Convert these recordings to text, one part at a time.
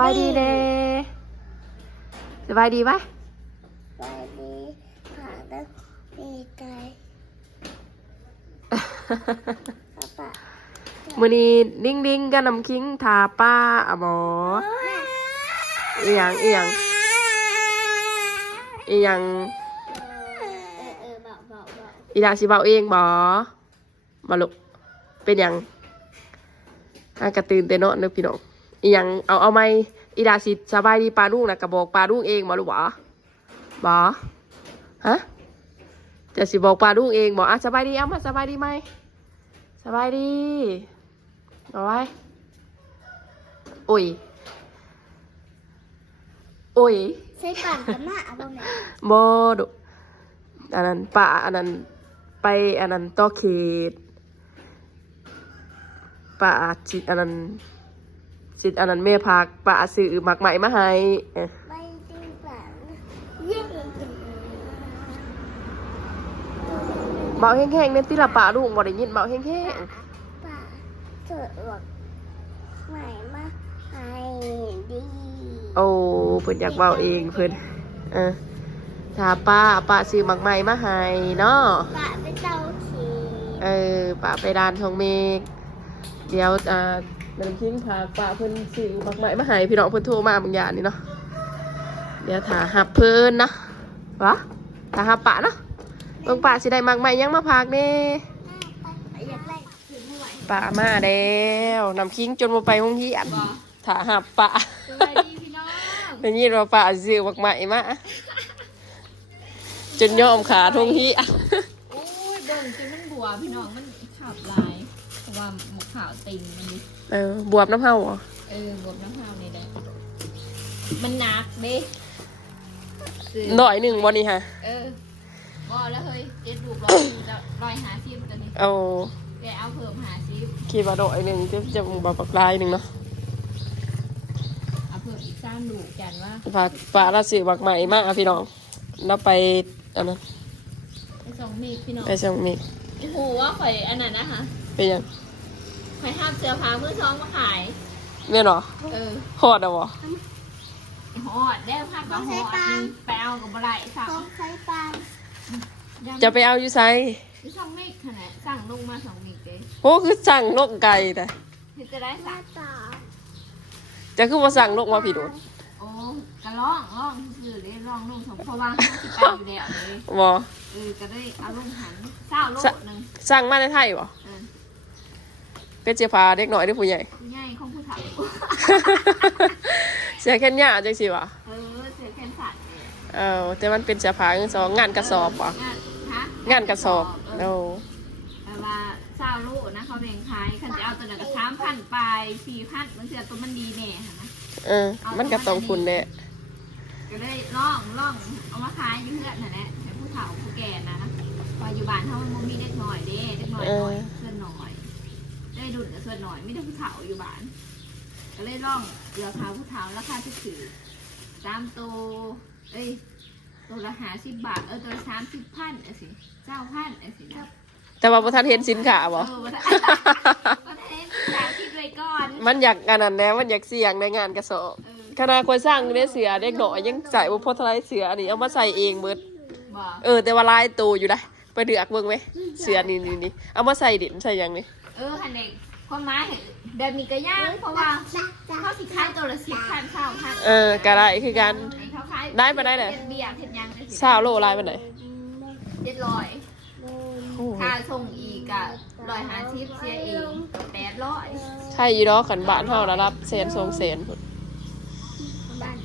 บายดีเด้สบายดีปะสบายดีหาได้ดีใจป้ามื้อนี้ดิ้งกับน้ำคิงทาป้าอะบ่อีหยังบอกอีดาสิเว้าเองบ่บ่ลูกเป็นหยังกระตื่นแต่นอนเด้อพี่น้องอีหยังเอาไหมอีดาสิสบายดีปลาลูกน่ะก็บอกปลาลูกเองบ่ลูกบ่ฮะจะสิบอกปลาลูกเองบ่อ่ะสบายดีเอามาสบายดีไหมสบายดีเอาไว้โอ้ยใส่ปั่นกันมาเอาบ่แม่บ่ดุอันนั้นป่าอันนั้นไปอันนั้นต่อเขตป่าจิตอันนั้นจิตอันนั้นแม่พักป่าซื้อหมักไหมมาให้ไม่ดีปั่นยิ่งเบาแห้งๆเนี่ยติละป่าลูกบ่ได้ยินเบาแห้งป่าเสือกใหม่มาให้ดี ๆโอ้เพิ่นอยากเบาเองเพิ่นถ้าป้าซื้อหมักไหมมาให้เนาะป่าไปเจ้าขี่ป้าไปดานทองเมฆเดี๋ยวน้ำคิงพาป้าเพิ่นซื้อหมักไหมมาให้พี่น้องเพิ่นโทรมาบางอย่างนี่เนาะเดี๋ยวถ้าหับเพิ่นนะวะถ้าหับป้าเนาะเบิ่งป้าสิได้หมักไหมยังมาพากนี่ป้ามาแล้วน้ำคิงจนมาไปห้องเฮียนถ้าหับป้าเป็นยี่ว่าป้าซื้อหมักไหมมาจนยอมขาทงเฮียนโอ้ยเบิ่งจนมันบัวพี่น้องมันขับลายเพราะว่าหมกขาวติ่งมันดิบวบน้ำเห่าเหรอบวบน้ำขาวนี่แหละมันหนักเด้100วันนี้ฮะบ่แล้วเฮ้ยเจ็ดดูก150ตัวนี้แกเอาเพิ่ม50คิดว่า100จะแบบปลายหนึ่งเนาะเอาเพิ่มอีก3ลูกจันว่าป้าเราซื้อหมักไหมมากพี่น้องแล้วไปอันนั้นไปส่งมีดพี่น้องไปส่งมีดโอ้โหว่าข่อยอันนั้นนะคะเป็นยังข่อยห้ามเสื้อผ้ามือสองมาขายเนี่ยเหรอฮอดอ่ะวะฮอดได้ผ้าก็ฮอดไปเอากับอะไรสั่งใช้ปานจะไปเอาอยู่ไซที่ส่งมีดขนาดสั่งลงมาส่งมีดเลยโอ้คือสั่งนกไก่แต่จะได้สั่งจะคือว่าสั่งนกมาผิดโดนโอ้กระล่องคือได้ล่องลงสองเพราะว่าที่ไปอยู่แล้วเลยบ่ก็ได้เอาลงหัน20 โลนึงสั่งมาในไทยบ่เป็นเจียพาเด็กหน่อยได้ผู้ใหญ่ผู้ใหญ่ของผู้เฒ่าเสียแค่นี้จังสิวะเสียแค่สัตว์แต่มันเป็นเสียพาเงินสองงานกระสอบป่ะงานกระสอบแต่ว่า20 โลนะเขาแบ่งขายคันจะเอาตัวไหนก็3,000ไป4,000มันเสียตัวมันดีแน่ค่ะนะมันกระตองคุณเนี่ยก็ได้ล่องเอามาขายอยู่เพื่อนนั่นแหละแต่ผู้เฒ่าผู้แก่นะพออยู่บ้านเขามันมีเด็กหน่อยเด็กหน่อยเพื่อนหน่อยได้ดุนกับเพื่อนหน่อยไม่ได้ผู้เฒ่าอยู่บ้านก็เลยล่องเรือพาผู้เฒ่าราคาที่ถือ3 ตัวตัวละ50 บาทตัวละ30,000สิ9,000สิแต่ว่าประธานเห็นสินค้าบ่ประธานอยากคิดไว้ก่อนมันอยากงานนั้นแน่มันอยากเสี่ยงในงานกระสอบขณะคนสร้างเนี่ยเสือเด็กหน่อยยังใส่บุพเพทลายเสือนี่เอามาใส่เองเบิดแต่ว่าลายตัวอยู่ได้ไปเดือกเบิ่งไหมเสือนี่เอามาใส่ดินใส่ยังนี่คันเด็กความหมายแบบนี้ก็ยากเพราะว่าเขาสิขายตัวละ10,000 20,000ก็ได้คือกันได้ไปได้เลย20 โลลายไปไหน700ค่าส่งอีกอะ150เสียเอง800ใช่ยีดอกขันบ้านเท่าระดับ100-200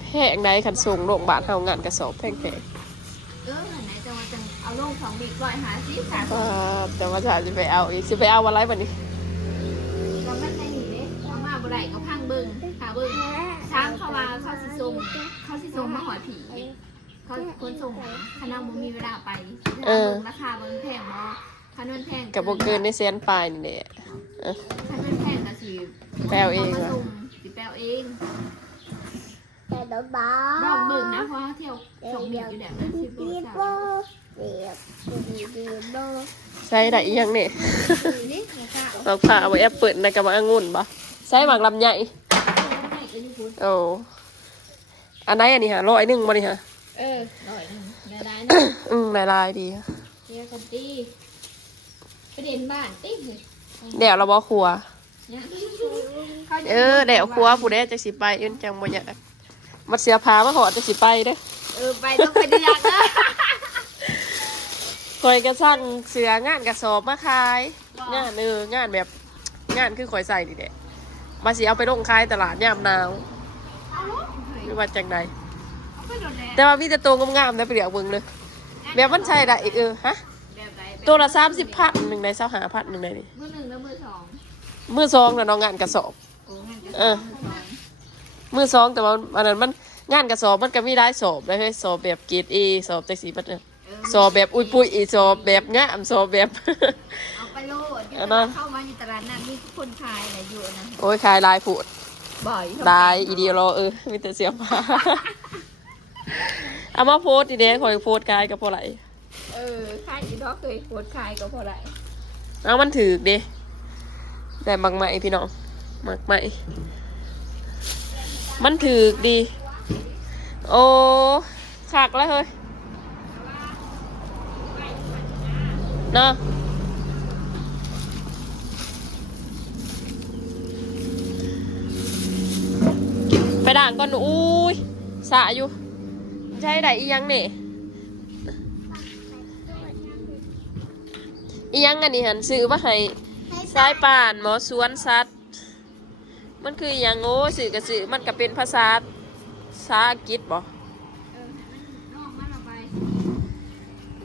แพงได้ขันส่งโรงพยาบาลเท่างานกระสอบแพงไหนจะมาเอาลง2 บิ๊ก150ค่ะแต่ว่าจะไปเอาอีกไปเอาอะไรแบบนี้ก็ไม่ใช่หนีเลยเอามาบ่ได้ก็พังเบิ้งค่ะเบิ้งช้างเข้ามาเข้าสิส่งมาหอยผีเขาคนส่งคณะมึงมีเวลาไปราคามันแพงมั้งคันมันแพงกับโบเกินในเซนปลายนี่แหละคันมันแพงก็สิแปลเองว่ะสิแปลเองแต่ดอกบ้าลองเบิ่งนะเพราะเที่ยวส่งมีอยู่เนี่ยใช่ได้ยังเนี่ยเราพาเอาแอปเปิลในกระบะองุ่นปะใช่หมากลำใหญ่ จะอยู่พุทธ โอ้อันไหนอันนี้ฮะ100บ่นี่ฮะ หน่อยหนึงได้ๆนะ ลายๆดี เฮียกันตีไปเด่นบ้านติ๊กเลย เดี๋ยวเราบ่ครัว เนี่ย เดี๋ยวครัวผู้ใดจักสิไปอื่นจังบ่อยากมาเสียพามาหอดจักสิไปเด้อ ไปต้องไปเดือนนะ ข่อยก็สั่งเสืองานกระสอบมาขายงานงานแบบงานคือข่อยใส่นี่แหละมาสิเอาไปลงขายตลาดยามหนาวหรือว่าจังใด เอาไปโดนแล้ว แต่ว่ามีแต่ตัวงามๆได้ไปเดี๋ยวเบิ่งเลยแบบมันใช่ได้ฮะ แบบไหน ตัวละ30,000หนึ่งใน25,000หนึ่งในนี่ มือหนึ่งแล้วมือสอง มือสองแล้วเนาะงานกระสอบ โอ้งั้นก็ เออ มือสองแต่ว่าอันนั้นมันงานกระสอบมันก็มีได้สอบได้เฮ้ยสอบแบบเกรด A สอบจังซี่บัดเนี่ยสอบแบบอุ้ยปุ้ยสอบแบบงามสอบแบบ เอาไปโลด อันนั้น เข้ามาอยู่ตลาดนั้นมีคนขายอะไรอยู่นะ โอ้ยขายลายผูด บ่อย ลายอีเดียโลมีแต่เสียผ้า เอามาโพสต์ดีเด้คอยโพสต์ขายกับพอไหล ขายอีดอกเคยโคตรขายก็พอได้ เอามันถือเด้แต่บางใหม่พี่น้องมักใหม่มันถือดี โอ้ขักแล้วเฮ้ยเนาะไปด่างก่อนอุ้ยสะอยู่ใช่ได้อียังเนี่ยอียังอันนี้หันซื้อมาให้สายป่านหมอสวนสัตว์มันคืออียังโอ้สื่อกระสือมันก็เป็นภาษาอังกฤษบ่ ลองมาเราไป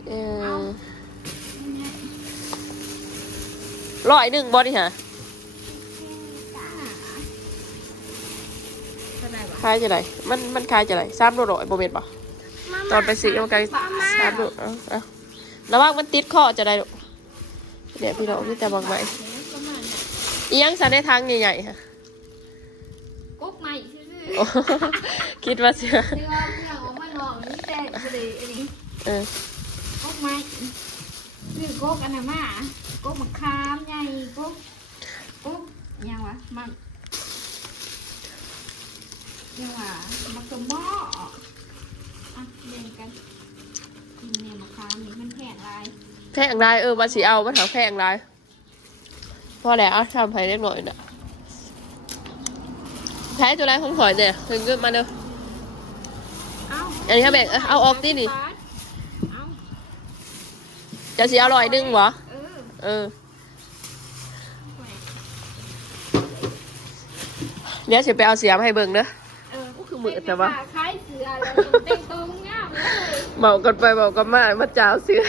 เออ100บ่นี่ฮะ เท่าไหร่วะ ขายจะไหนมันขายจะไหน300บ่แม่นบ่ตอนไปซื้อมันก็300เอาระวังมันติดคอจะได้ลูกเดี๋ยวพี่น้องนี่แต่บางใหม่ ประมาณนั้น อียังสันในทางใหญ่ๆค่ะ กุ๊กใหม่ซื่อ โอ้ คิดว่าเสือ ๆที่ว่าเพื่อนออกมาลองนี่แต่ก็เลยอันนี้ เออ กุ๊กใหม่คือกุ๊กอันนั้นมากุ๊กมะขามใหญ่กุ๊กยังวะมันยังวะมะกระหม้ออ่ะเรียนกันกินเนี่ยมะขามนี่มันแพงลาย แพงไรว่าสิเอามาถามแพงไรพอแล้วทำให้เล็กหน่อยน่ะใช้ตัวแรกของข่อยเนี่ยถึงขึ้นมาเด้อ เอา อันนี้ค่ะแบกเอาออกที่นี่ เอา จะสิเอา100วะ เออ เดี๋ยวสิไปเอาเสียมให้เบิ่งเด้อ ก็ คือมือแต่ว่า คล้ายเสือเลยเต็มตัวงามเลย เมากันไปเมากันมามาจ้าเสือ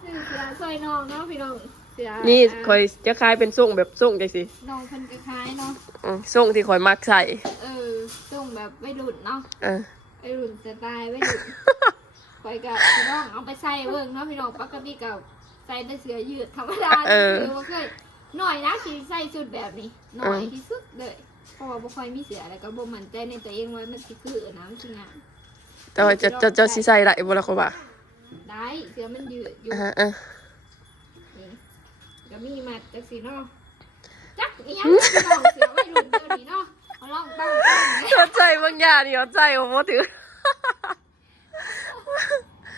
เสือซอยน้องเนาะพี่น้องเสือ นี่คอยจะคล้ายเป็นส่งแบบส่งจังสิ น้องเพิ่นคล้ายๆเนาะ ส่งที่คอยมักใส่ ส่งแบบไม่หลุดเนาะ เออ ไม่หลุดสไตล์ไม่หลุดไปกับพี่น้องเอาไปใส่เบิ่งเนาะพี่น้องปกติกับใส่แต่เสือยืดธรรมดาเสือบ่เคยหน่อยนะสิใส่ชุดแบบนี้หน่อยที่สุดเลยเพราะว่าบ่ค่อยมีเสืออะไรก็บ่มั่นใจในตัวเองว่ามันสิคือนะมันสิงาม แต่ว่าจะสิใส่ได้บ่ล่ะเขาว่า ได้เสือมันยืดอยู่ อ่า นี่ก็มีมาจากสีเนาะจักอีหยังพี่น้องเสือไม่หลุดเดี๋ยวนี้เนาะเอาลองตั้ง เข้าใจบางอย่างนี่เข้าใจผมบ่ถือ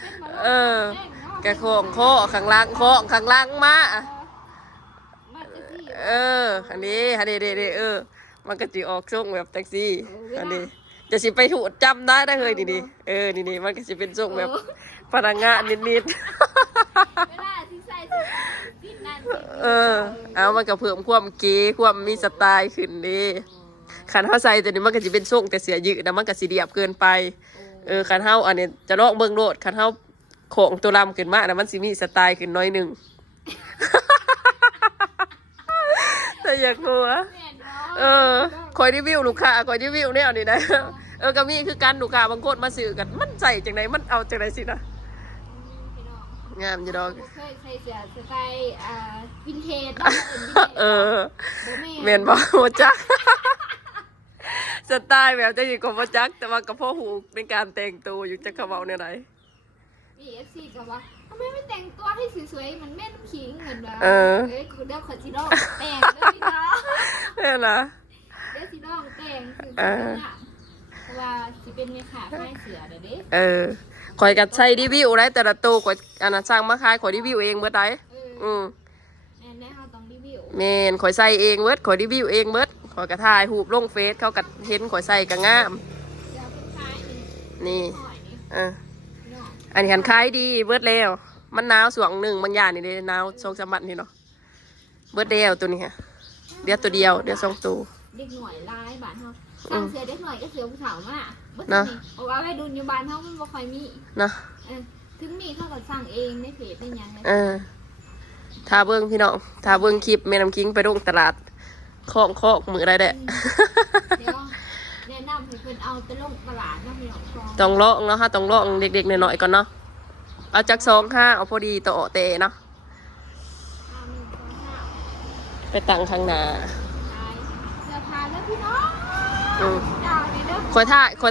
เป็นมา เออ เล่นเนาะ แกโค้งข้อข้างล่างข้อข้างล่างมา มาจากที่ อันนี้มันก็จะออกช่วงแบบแท็กซี่อันนี้จะสิไปถูกจำได้เลยนี่นี่มันก็จะเป็นช่วงแบบพนักงานนิด เวลาที่ใส่สินั่นสิ ๆเอามันก็เพิ่มความเก๋ความมีสไตล์ขึ้นดีขันเท้าใส่ตัวนี้มันก็จะเป็นช่วงแต่เสียยืดนะมันก็สีเดียบเกินไปขันเท้าอันนี้จะลอกเบิ่งโลดขันเท้าโขงตัวลำขึ้นมานะมันสิมีสไตล์ขึ้นน้อยหนึ่ง แต่อยากหัว แม่นเนาะ คอยรีวิวลูกค้าคอยรีวิวเนี่ยนี่นะก็มีคือการลูกค้าบางคนมาซื้อกันมันใส่จังไหนมันเอาจังไหนสินะ พี่น้อง งามอยู่ดอก เคยใส่เสื้อสไตล์วินเทจเนาะเมนบอกโมจักสไตล์แบบจะอยู่กับโมจักแต่ว่ากระเพาะหูในการแต่งตัวอยู่จะกระเป๋าเนี่ยไหน มีเอฟซีกับว่าทำไมไม่แต่งตัวให้สวยๆมันแม่นขิงเหมือนแบบกูเดี๋ยวขอจีโร่แต่งเลยพี่น้อง เนี่ยนะ เดี๋ยวสิน้องแต่งคือเสื้อเนี่ยเพราะว่าสิเป็นแม่ค้าขายเสือเด้อเด้ ข่อยกัดใช้รีวิวได้แต่ละตัวข่อยอันนั้นสั่งมาขายข่อยรีวิวเองเบิดได้แน่ๆเขาต้องรีวิว แม่นข่อยใส่เองเบิดข่อยรีวิวเองเบิดข่อยก็ถ่ายรูปลงเฟซเขาก็เห็นข่อยใส่ก็งาม เสือเป็นขาย นี่ หอยนี่ อ่ะอันนี้หันขายดีเบิดแล้วมันหนาวสวงหนึ่งมันยานี่เด้หนาว2-3 วันนี่เนาะเบิดแล้วตัวนี้ฮะเดี๋ยวตัวเดียวเดี๋ยว2 ตัว เด็กหน่อยลายบ้านเฮาสั่งเสือเด็กหน่อยก็เสือผู้สาวมาเบิด นะ นี่บอกว่าไปดูอยู่บ้านเฮามันบ่ค่อยมี เนาะ ถึงมีเขาก็สั่งเองในเพจในหยังไง ถ้าเบิ้งพี่น้องถ้าเบิ้งคลิปแม่น้ำคิงไปลงตลาดคอกมือได้แหละ เดี๋ยวแนะนำให้เพิ่นเอาไปลงตลาดเนาะพี่น้องคลอง ต้องลองเนาะค่ะต้องลองเด็กๆหน่อยๆก่อนเนาะเอาจาก2-5เอาพอดีต่อเตะเนาะ 1 2 ไปตั้งข้างหน้า 3เสื้อผ้าแล้วพี่น้อง อืม ดาวนี่เด้อ ข่อย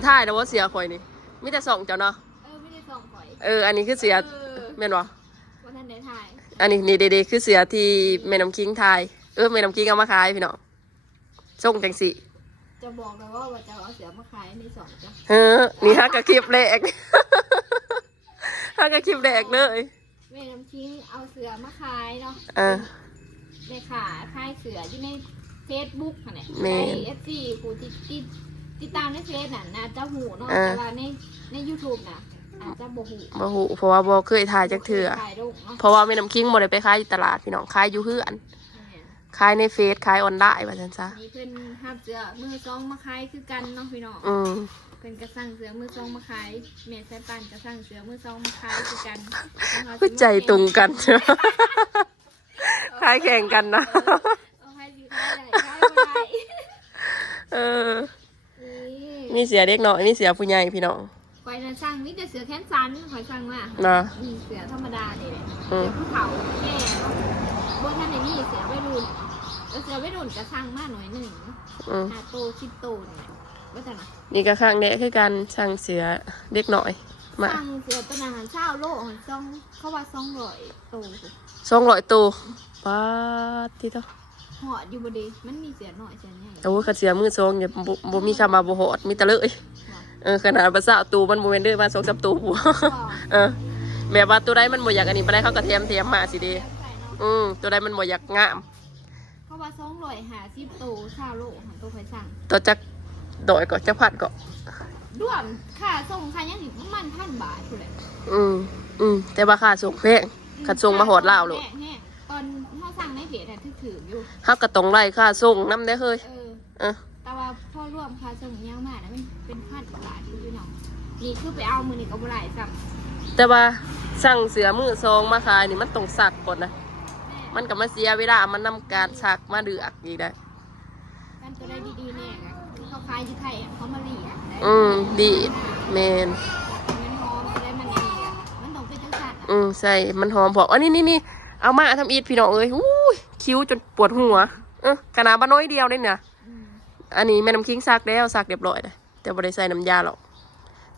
ถ่ายนะว่าเสียข่อยนี่มีแต่2เจ้าเนาะ ไม่ได้ส่งข่อย อันนี้คือเสียแม่นบ่ ว่าท่านได้ถ่าย อันนี้นี่เด็กๆคือเสียที่แม่น้ำคิงถ่ายแม่น้ำคิงเอามาขายพี่น้องส่งจังสิ จะบอกเลยว่าจะเอาเสือมาขายใน2จ้ะ นี่ฮักกับคลิปแรก ฮักกับคลิปแรกเลย แม่น้ำทิ้งเอาเสือมาขายเนาะ ในขาขายเสือที่ในเฟซบุ๊กค่ะเนี่ยในเอฟซีผู้ที่ติดตามในเฟซน่ะน่าจะหูเนาะแต่ว่าในยูทูบน่ะอาจจะบ่หู บ่ฮู้เพราะว่าบ่เคยถ่ายจักเทื่อ ถ่ายรูปเนาะ เพราะว่าแม่น้ำคิงบ่ได้ไปขายอยู่ตลาดพี่น้องขายอยู่เฮือนขายในเฟซขายออนไลน์ว่าซั่นซะ นี่เพิ่นห้ามเสือมือซองมาขายคือกันเนาะพี่น้อง เพิ่นก็สั่งเสือมือซองมาขายแม่สายปันก็สั่งเสือมือซองมาขายคือกัน หัวใจตรงกัน ขายแข่งกันนะ เอาให้สิขายได้ขายบ่ได้ มีเสียเด็กน้อยมีเสียผู้ใหญ่พี่น้อง ข่อยน่ะสั่งมีแต่เสือแขนสั้นข่อยสั่งมา นะ มีเสือธรรมดานี่แหละเสือภูเขาแก่เนาะบ่ทันได้มีเสือวัยรุ่นแล้วเสือวัยรุ่นก็สั่งมาหน่อยหนึงเนาะ5 โต 10 โตนี่แหละว่าจังได๋ นี่ก็ข้างเนี้คือการสั่งเสียเด็กน้อยมา สั่งเสือเป็นอาหารเช้าโลของซองเขาว่า200 โต 200ตัวป้าดที่เท่า หอดอยู่บ่ดีมันมีเสือน้อยเสือใหญ่ โอ้คันเสียมือ2เนี่ยบ่มีคำมาบ่ฮอดมีแต่เลยขนาดภาษาตูมันบ่แม่นเด้อมา2-3ตัวผู้แบบว่าตัวใดมันบ่อยากอันนี้บ่ได้เขาก็แถมมาสิเด้ตัวใดมันบ่อยากงาม เขาว่า250 โตเช้าโลของตัวข่อยสั่ง ตัวจักดอยก็จักพัดก็ รวมค่าส่งค่ายังสิประมาณ1,000 บาทพุ่นแหละ แต่ว่าค่าส่งแพงคันส่งมาฮอดลาวโลด แห้งๆตอนเฮาสั่งในเพจน่ะถืออยู่ เฮาก็ต้องไล่ค่าส่งนำได้เฮ้ย แต่ว่าพอรวมค่าส่งยังมากนะมันเป็น1,000 บาทอยู่เนาะนี่คือไปเอามื้อนี้ก็บ่ได้ซ้ำ แต่ว่าสั่งเสือมือซองมาขายนี่มันต้องสักก่อนนะมันก็มาเสียเวลามันนำการสักมาเดือกอีกได้ กันตัวได้ดีๆแน่ก็เขาขายอยู่ไทยอ่ะเขามาเรียกได้ ดีแมน มันหอมได้มันดีอ่ะมันต้องเป็นจังซั่น ใส่มันหอมพออันนี้เอามาทำอีทพี่น้องเอ้ยคิ้วจนปวดหัวขนาดบ้านน้อยเดียวนี่เนี่ยอันนี้แม่น้ำคิงซักแล้วซักเรียบร้อยเลยแต่บ่ได้ใส่น้ำยาหรอก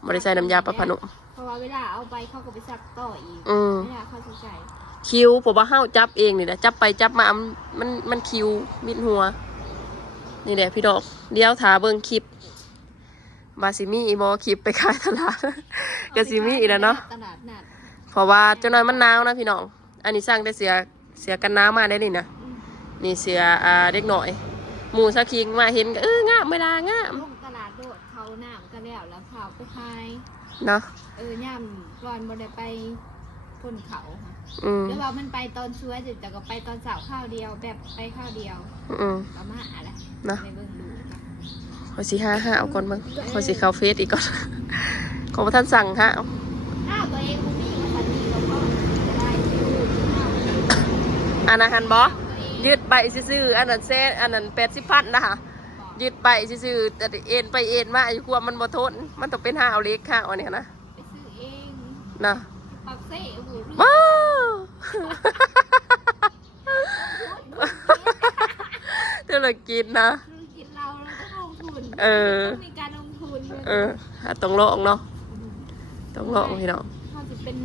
บ่ได้ใส่น้ำยาปะพะนุ่ม เพราะว่าเวลาเอาไปเขาก็ไปซักต่ออีกเวลาเขาใส่ คิ้วผมว่าเฮาจับเองนี่แหละจับไปจับมามันคิ้วมิดหัวนี่แหละพี่ดอกเดี๋ยวถาเบิ่งคลิปบาซิมีอีโมคลิปไปขายตลาด กาซิมีอีกแล้วเนาะ ตลาดนัด เพราะว่าเจ้าน้อยมันหนาวนะพี่น้องอันนี้สร้างได้เสียกันหนาวมาได้นี่นะนี่เสียเด็กหน่อยหมูสะคิงมาเห็นก็งามไม่ได้งาม ลงตลาดโดดเขาหนามกันแล้วเขาไปขาย เนาะ ย่ำก่อนบ่ได้ไปพ้นเขาค่ะ แล้ แล้วว่ามันไปตอนช่วยแต่ก็ไปตอนสาวข้าวเดียวแบบไปข้าวเดียวประมาณอะไร เนาะ ไปเบิ่งดูค่ะ ขอสิห้าเอาก่อนบ้างขอสิเข้าเฟซอีกก่อน ขอพระท่านสั่งห้า อ้าวตัวเองคุณนี่ก็สันนี่เราก็จะได้ อันนั้นหันบอยืดใบซื่อๆอันนั้นเซอันนั้น80,000นะคะยืดใบซื่อๆแต่เอ็นไปเอ็นมาอยู่กลัวมันบ่ทนมันต้องเป็นห้าเอาเล็กห้าเอาเนี่ยนะ ไปซื้อเอง นะ ปักเซ่โอ้โห ว้าวธุรกิจนะ ธุรกิจเราต้องลงทุน ต้องมีการลงทุน ต้องลองเนาะต้องลองพี่น้อง เขาจะเป็น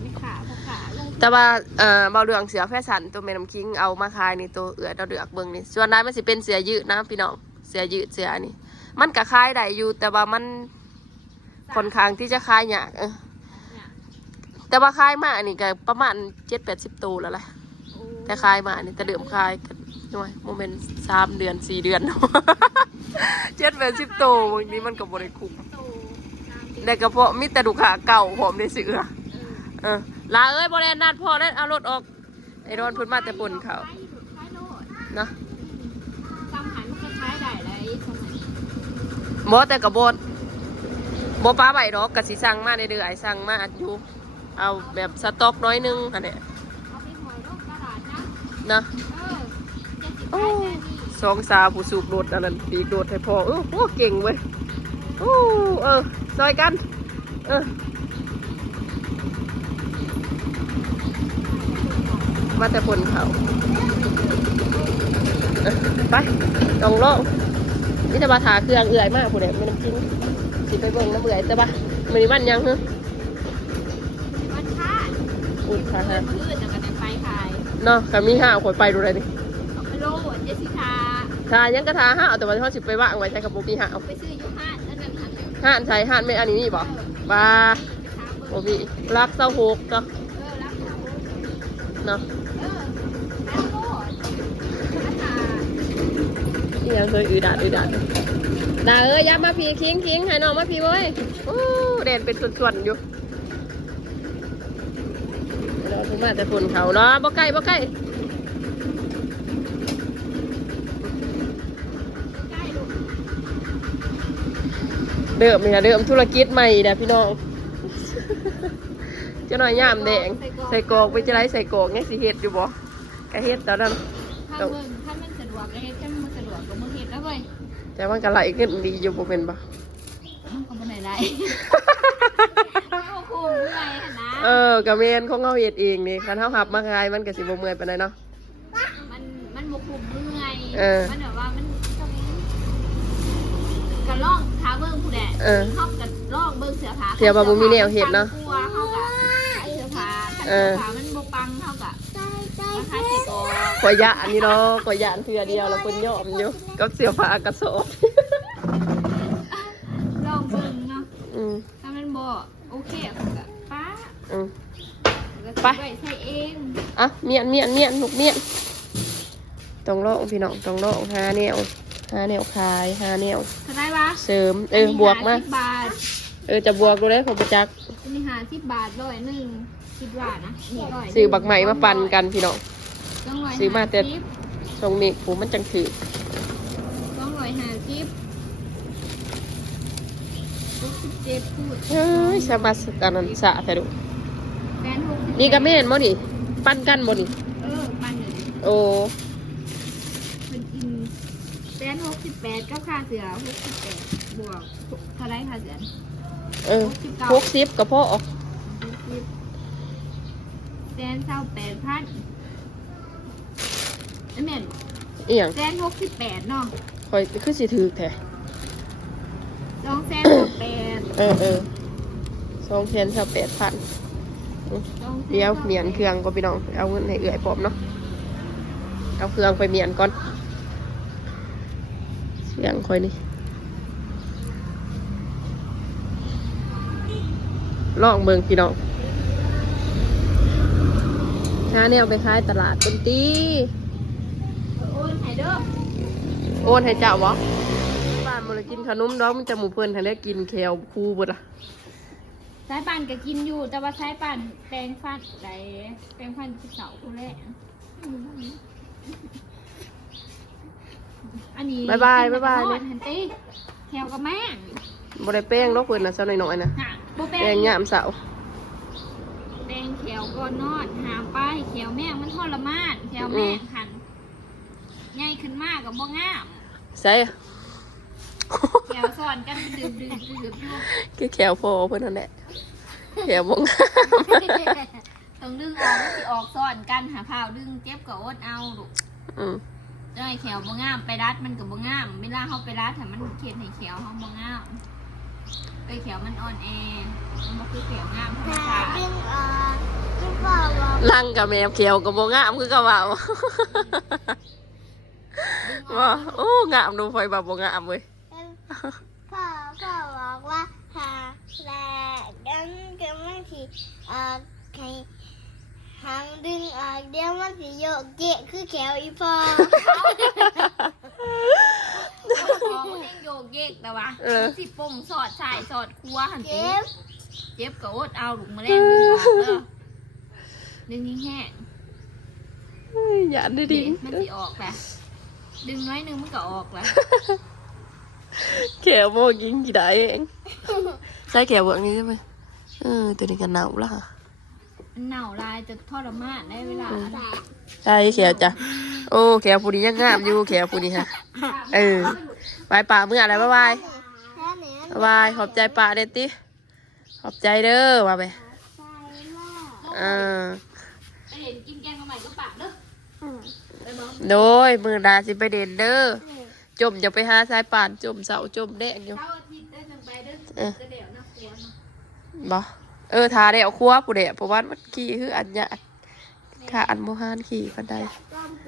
ไม่ขาพอขาลง แต่ว่าเบาเรืองเสือแฟชั่นตัวแม่น้ำคิงเอามาขายนี่ตัวเอือดาวเดือกเบิ่งนี่ส่วนได้มันสิเป็นเสือยืดนะพี่น้อง สื้อยืดเสื้อนี่มันก็คลายได้อยู่แต่ว่ามันค่อนข้างที่จะคลายยากแต่ว่าคลายมาอันนี้ก็ประมาณ7-80 ตัวแล้วแหละแต่คลายมาอันนี้แต่เดิมคลายกันหน่อยโมเมนต์3 เดือน 4 เดือน 7-80 ตัวบางทีมันก็บ่ได้คุ้มแต่ก็เพราะมีแต่ลูกค้าเก่าผมได้ซื้อลาเอ้ยบ่ได้นัดพอแล้วเอารถออกไอ้รอนเพิ่นมาแต่ปนเขาเนาะ ซ้ำหายมันก็ใช้ได้เลยสมัย บ่แต่ก็บ่ป้าไว้ดอกก็สิสั่งมาเรื่อยๆสั่งมาอยู่เอาแบบสต็อกน้อยนึงหั่นแหละ เอาไปหอยโรคตลาดนะ เนาะ 70 โอ้ แค่นี้ สองสาวผู้สูบรถอันนั้นปีกรถให้พ่อโอ้โหเก่งเว้ยโอ้ซอยกันมาแต่คนเขาไปต้องลองนี่จะมาถาเครื่องเอื่อยมากผู้ใดไม่น้ำจิ้มสิไปเบิ่งน้ำเอื่อยแต่ปะมันนี่มันยังเหรอ มันคาด อุดค่ะฮะ มืดแต่ก็ได้ไปขาย เนาะคำนี้ห้าข่อยไปดูเลยดิ เอาไปโลดเจสิทา ทายังกระทาห้าแต่วันที่เขาสิไปว่างไว้ใช้กับโบมีห้า ไปซื้ออยู่ห้างนั่นน่ะ ห้านใช้ห้านไม่อันนี้นี่บอกบ้า ไปถามเบ โบ อร์ มีรักเศร้าโหกเนาะ รับโลด เนาะ แล้วโลดถ้า นี่ยังเคยอืดาดด่าเอ้ยย้ำมาพีคิงให้น้องมาพีเว้ยโอ้แดนเป็นส่วนๆอยู่เราถึงมาแต่ฝนเขาเนาะบ่ใกล้ใกล้ลูก เดิมนี่นะเดิมธุรกิจใหม่นะพี่น้องเจ้าหน่อยย่ามแดงใส่กรอกไปจะไรใส่กรอกไงสิเฮ็ดอยู่บ่กะเฮ็ดตอนนั้น ถ้ามึงถ้ามันสะดวกก็เฮ็ดถ้ามันสะดวกก็มึงเฮ็ดแล้วเว้ย แต่มันก็ไหลขึ้นดีอยู่บ่เป็นบ่ มันก็บ่ได้ไรโอ้โหเมื่อยหั่นนะ กะเมนของเฮาเฮ็ดเองนี่คันเฮาหับมาขายมันก็สิบ่เมื่อยปานใดเนาะ มันบ่คุ้มเมื่อย เออ มันแบบว่ามันต้องก็ลองท้าเบิ่งผู้ใดเฮาก็ลองเบิ่งเสื้อผ้า เที่ยวบ่บ่มีแนวเฮ็ดเนาะ กลัวเฮาก็ขายเสื้อผ้าถ้าเสื้อผ้ามันบ่ปังเฮาก็มาขายใส่กรอก ข่อยยะอันนี้เนาะข่อยยะอันเทื่อเดียวแล้วเพิ่นยอมอยู่กับเสื้อผ้ากระสอบ ลองเบิ่งเนาะ ม ถ้ามันบ่โอเคก็ป้า อืม ก็ ไป ใส่ใส่เอง อ่ะเมียนลูกเมียนต้องลองพี่น้องต้องลองหาแนวขายหาแนว เท่าไหร่วะ เสริมบวกมา 50 บาท จะบวกดูได้ผมประจักษ์ อันนี้50 บาทร้อยหนึงคิดว่านะนี่ร้อย ซื้อบักใหม่มาปั่นกันพี่น้อง 250 ซื้อมาแต่ ตรงนี้ผมมันจังถือ 250 67พูด เฮ้ยสมาสกันนันสะแต่ดู แฟน60 นี่ก็แม่นบ่นี่ปั่นกันบ่นี่ ปันอยู่ โอ้ เป็นกินแฟน68กับค่าเสือ68บวกเท่าไรค่าเสือ 60ก็พอ แฟน28,000อันแม่น อีหยัง แฟน68เนาะ คอยคือสิถือแท้ 268 228,000เดี๋ยวเมียนเครื่องก็พี่น้องเอาเงินให้เอื้อยพร้อมเนาะเอาเครื่องไปเมียนก่อนเสียงคอยนี่ลองเบิ่งพี่น้องหาแนวไปขายตลาดเป็นตี โอนให้เด้อ โอนให้เจ้าวะบ้านมันกินขนมดอกมันจะหมูเพิ่นให้แล้วกินแควคู่เบิดล่ะ สายป่านก็กินอยู่แต่ว่าสายป่านแปลงฟันไหนแปลงฟันเสาผู้แรกอันนี้ บ๊ายบาย หันตีแถวกับแม่ง บ่ได้แป้งดอกเพิ่นน่ะเซาหน่อยๆนะ หาโบแปล แป้ง ง ยามเสาร์ แปลงแถวก่อนนอนหามไปแถวแม่งมันทรมานแถวแม่งหันใหญ่ขึ้นมากกับบ่งาม ใส่ แถวสอนกันดื่มอยู่ คือแควโฟเพิ่นนั่นแหละแควบ่งาม ต้องดึงออกมันสิออกสอนกันหาข้าวดึงเจ็บกับอดเอาลูก อืม ได้แขวบ่งามไปรัดมันกับบ่งามเวลาเขาไปรัดถ้ามันเขียนให้แขวเขาบ่งามไปแขวมันอ่อนแอมันบ่คือแขวงามธรรม แต่ ชาติ ดึงออกที่บอกว่า ลังกับแมวแควก็บ่งามคือก็ว่า ดึงอ ว่าโอ้งามดูไฟแบบบ่งามเว้ย พ่อบอกว่าหาแลกันก็ไม่ทีใครหางดึงออกเดี๋ยวมันสิโยกเกะคือแขวอีพอ พอมันยังโยกเยกแต่ว่าสิปงสอดใส่สอดครัวหันตีเจ็บก็อดเอาลูกมาเล่นดึงออกเด้อดึงแห้ง อย่าได้ ๆ ดิ มันสิออกแหละดึงน้อยนึงมันก็ออกแล้ว แขวโมกินกี่ได้เองใช่แขวเบือกนี้ใช่ไหมตัวนี้กันหนาวละ มันเน่าลายจะทรมานได้เวลา ใช่แขวจ้ะโอ้แขวผู้นี้ยังงามอยู่แขวผู้นี้ฮะบายป่าเมื่ออะไรบ๊ายบายบ๊ายบายขอบใจป่าเด็ดติขอบใจเด้อมาไปเห็นกินแกงมาใหม่ก็ปากเด้อไปบอก โดยมือดาสิไปเด่นเด้อจมจะไปหาสายป่านจมเสาจมแดงอยู่ เช้าอาทิตย์ได้จังไปเด้อจะเดี๋ยวนักเรียน บ่ทาได้เอาครัวผู้เด็กเพราะว่ามันขี่คืออันยากถ้าอันโมหานขี่ก็ได้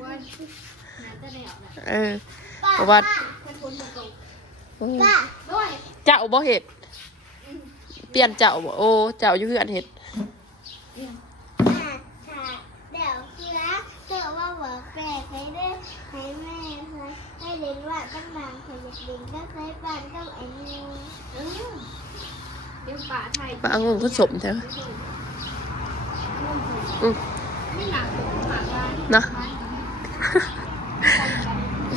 ว่าน่าจะเดี๋ยวแหละ เพราะว่า เป็นคนตก ป้า ด้วย เจ้าบ่เห็ดเปลี่ยนเจ้าบ่โอ้เจ้าอยู่คืออันเห็ด เดี๋ยวคือเจอว่าบอกแปลกให้ได้ให้แม่ให้เรียนว่าตั้งนานเคยอยากเรียนก็เคยปานก็ไอ้นี่ เดี๋ยวป่าไทย ปลาองุ่นผสมเถอะ ไม่หนักหนักร้าน นะ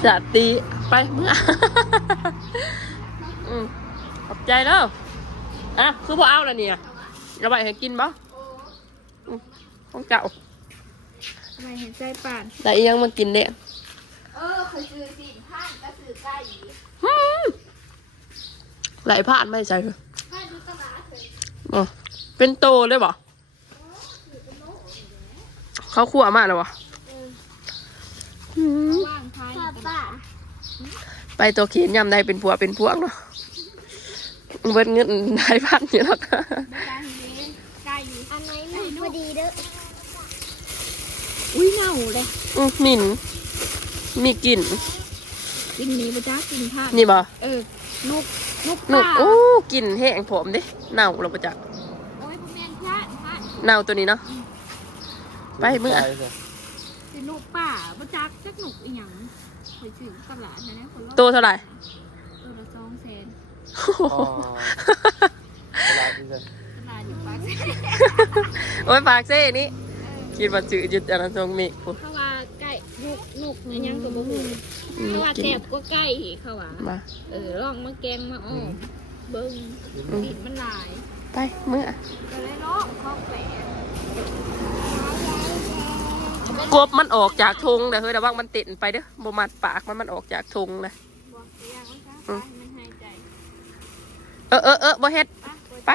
จะตีไปเมื่อขอบใจเด้อคือพอเอาแล้วเนี่ยเอาไปให้กินบ่ของเจ้า ทำไมเห็นใจป่าน แต่อียังมากินเนี่ย เคยซื้อสิผ้านก็ซื้อไก่ ไหลผ่านไม่ใช่เหรอ ผ้านดูตลาดเลย เป็นโตเลยบ่เขาคั่วมากเลยวะ ว่างท้าย ป้า ไปตัวเขียนยำได้เป็นผัวเป็นพวงเนาะเบิดเงินได้พันอยู่หรอก ไม่ได้ทีนี้ไก่อยู่ อันไหนมันพอดีเด้อ อุ้ยเน่าเลย หมิ่นมีกลิ่น กินนี้ปะจ้ากินผ้า นี่บ่ นก หนุกโอ้กลิ่นแห้งผมดิเน่าเราประจัก โอ้ยพ่อแม่พระพระ เน่าตัวนี้เนาะไปเมื่อ เป็นนกป่าปะจักจักหนุกอีหยังเคยซื้อตลาดนะคนละ โตเท่าไหร่ ตัวละ200,000 ตลาดที่จะ ตลาดอยู่ปาก โอ้ยปากเซ่นี่คิดว่าจืดจุดอันนั้นทรงมีปุ๊บ เขาว่าไก่นกอีหยังตัวบ่ฮู้เขาว่าแซ่บกว่าไก่เขาว่า มา ลองมาแกงมาอ้อมเบิ้งติดมันหลาย ไปเมื่อ ก็เลยลองข้าวแปะ กบมันออกจากทงเด้อเฮ้ยแต่ว่ามันติดไปเด้อบ่มัดปากมันออกจากทงเลย บอกอย่างว่ามันหายใจ บ่เฮ็ด ไป